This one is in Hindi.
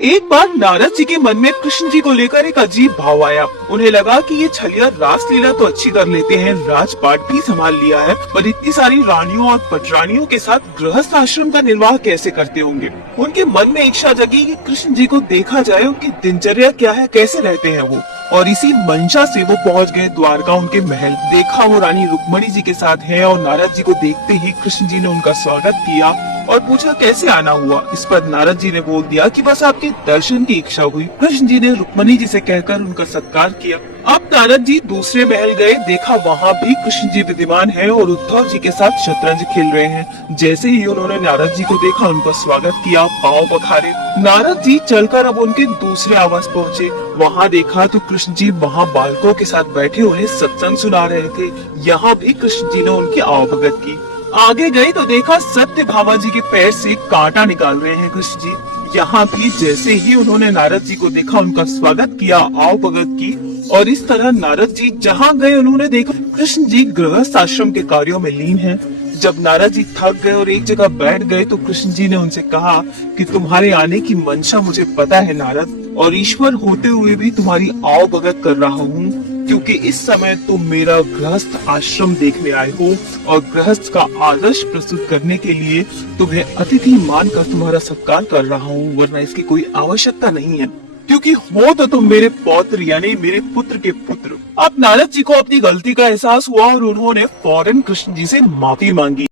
एक बार नारद जी के मन में कृष्ण जी को लेकर एक अजीब भाव आया। उन्हें लगा कि ये छलिया रासलीला तो अच्छी कर लेते हैं, राजपाट भी संभाल लिया है, पर इतनी सारी रानियों और पटरानियों के साथ गृहस्थ आश्रम का निर्वाह कैसे करते होंगे। उनके मन में इच्छा जगी कि कृष्ण जी को देखा जाए, उनकी दिनचर्या क्या है, कैसे रहते हैं वो। और इसी मंशा से वो पहुंच गए द्वारका, उनके महल। देखा वो रानी रुक्मणी जी के साथ है और नारद जी को देखते ही कृष्ण जी ने उनका स्वागत किया और पूछा कैसे आना हुआ। इस पर नारद जी ने बोल दिया कि बस आपके दर्शन की इच्छा हुई। कृष्ण जी ने रुक्मणी जी से कहकर उनका सत्कार किया। अब नारद जी दूसरे महल गए, देखा वहाँ भी कृष्ण जी विद्यमान है और उद्धव जी के साथ शतरंज खेल रहे हैं। जैसे ही उन्होंने नारद जी को देखा, उनका स्वागत किया, पाँव पखारे। नारद जी चलकर अब उनके दूसरे आवास पहुँचे। वहाँ देखा तो कृष्ण जी वहाँ बालकों के साथ बैठे उन्हें सत्संग सुना रहे थे। यहाँ भी कृष्ण जी ने उनकी आवभगत की। आगे गए तो देखा सत्यभामा जी के पैर से कांटा निकाल रहे हैं कृष्ण जी। यहाँ भी जैसे ही उन्होंने नारद जी को देखा, उनका स्वागत किया, आवभगत की। और इस तरह नारद जी जहाँ गए उन्होंने देखा कृष्ण जी गृहस्थ आश्रम के कार्यों में लीन हैं। जब नारद जी थक गए और एक जगह बैठ गए तो कृष्ण जी ने उनसे कहा कि तुम्हारे आने की मंशा मुझे पता है नारद, और ईश्वर होते हुए भी तुम्हारी आवभगत कर रहा हूँ, क्योंकि इस समय तुम मेरा गृहस्थ आश्रम देखने आए हो और गृहस्थ का आदर्श प्रस्तुत करने के लिए तुम्हें अतिथि मानकर तुम्हारा सत्कार कर रहा हूँ, वरना इसकी कोई आवश्यकता नहीं है, क्योंकि हो तो तुम मेरे पौत्र यानी मेरे पुत्र के पुत्र। अब नारद जी को अपनी गलती का एहसास हुआ और उन्होंने फौरन कृष्ण जी से माफी मांगी।